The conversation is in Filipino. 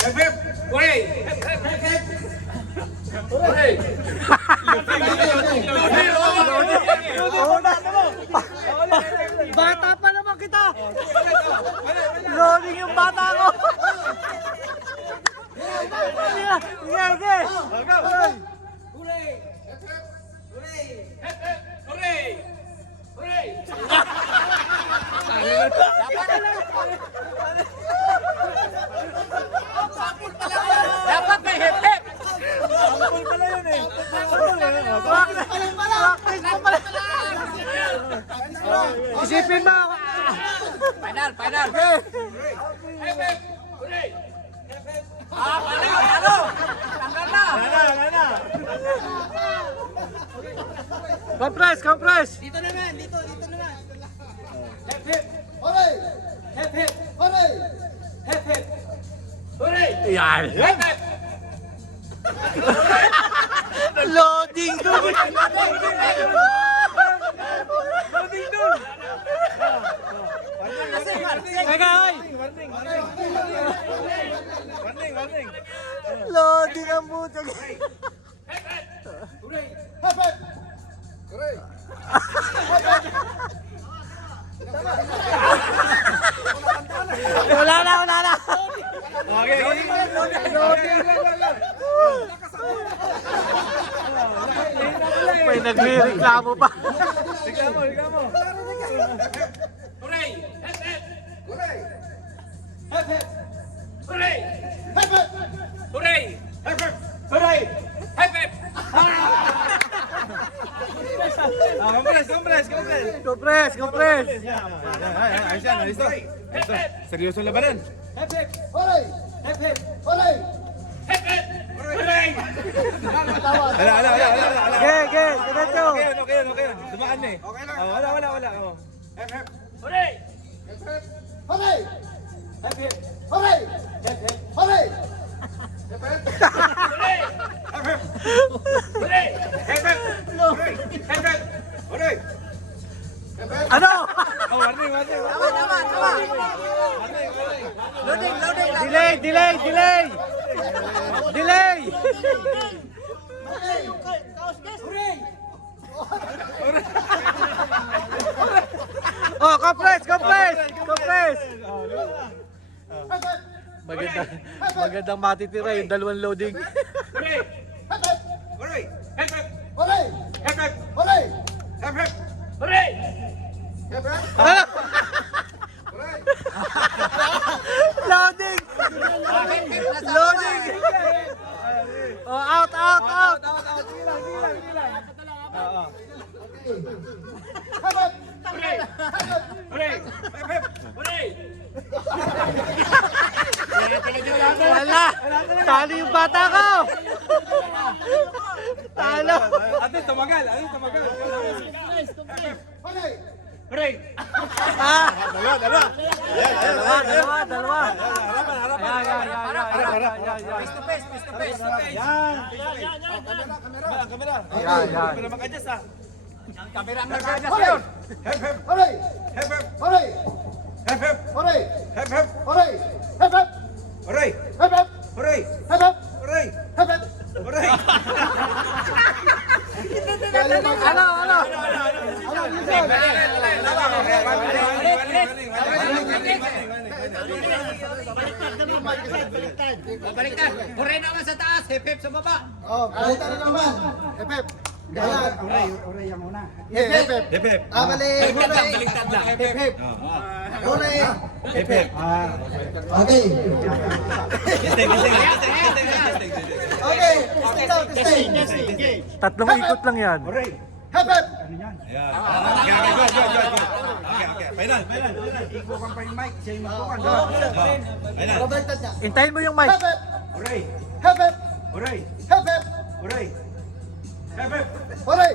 Hep hep. Hooray! Hep hep hep hep. Hooray! Bata pa naman kita! Loading yung bata ko! Sige, sige! Hooray! Hep hep. Hooray! Hep hep. Hooray! Hooray! Dapat may hip-hip! Practice mo pala! Isipin mo! Final! Hep hep. Hooray! Hep hep. Ano? Tanggal na! Compress! Dito naman. Hep hep. Hooray! Hep hep. Hooray! Hep hep. Hooray! Yan! Hep hep. Loading doon! Teka, oy! Loading ang butog! Hooray! Hep hep. Hooray! Wala na! May nagre-reklamo pa. Hooray! Hep hep. Hooray! Hep hep. Hooray! Hep hep. Hooray! Hep hep. Hooray! Hep hep. Compress! Seryoso labanan. Hep hep. Hooray! Hep hep. Hooray! Hep hep. Hooray! Ala. Ge, diretso! Okay. Dumaan na eh. Okay lang. Wala. Hep hep. Hooray! Hep hep. Hooray! Hep hep. Hooray! Hep hep. Hooray! Hep hep. Hooray! Hep hep. Hooray! Hep hep. Hooray! Hep hep. Hooray! Hep hep. Ano? Warning. Delay! Oh, compress! Magandang matitira yung dalawang loading. Hooray! Hep hep. Hooray! Hep hep. Hooray! Hep hep. Hooray! Hep hep. Hooray! Hep hep. Ano? Hooray! Loading! Oh, out! Hep hep. Hooray! Hooray! Hep hep. Hooray! Wala! Talo yung bata ko! Talo! Ate, tumagal. Hooray! Hooray! Ah! Dalawa. Dalawa! Face to face. Yan. Kamera. Yan. Kamera mag-adjust ah. Kamera ang nag-adjust yun. Hep hep. Hooray! Hep hep. Hooray! Hep hep. Hooray! Hep hep. Hooray! Hep hep. Hooray! Hep hep. Hooray! Hep hep. Hooray! Hep hep. Hooray! Ano? Baliktad. Hooray naman sa taas. Hep hep sa baba. Baliktad naman. Hep. Dayan. Oray yung una. Hep. Hep. Mali. Baliktad lang. Hep hep. Oray. Hep. Okay. Okay. Testing. Tatlong ikot lang yan. Hep. Yan. Okay. Final. Ikukan pa yung mic. Siya yung ikukan. Final. Baliktad niya. Intayin mo yung mic. Hep. Hooray! Hep. Hooray! Hep. Hooray! Hep hep! Oray.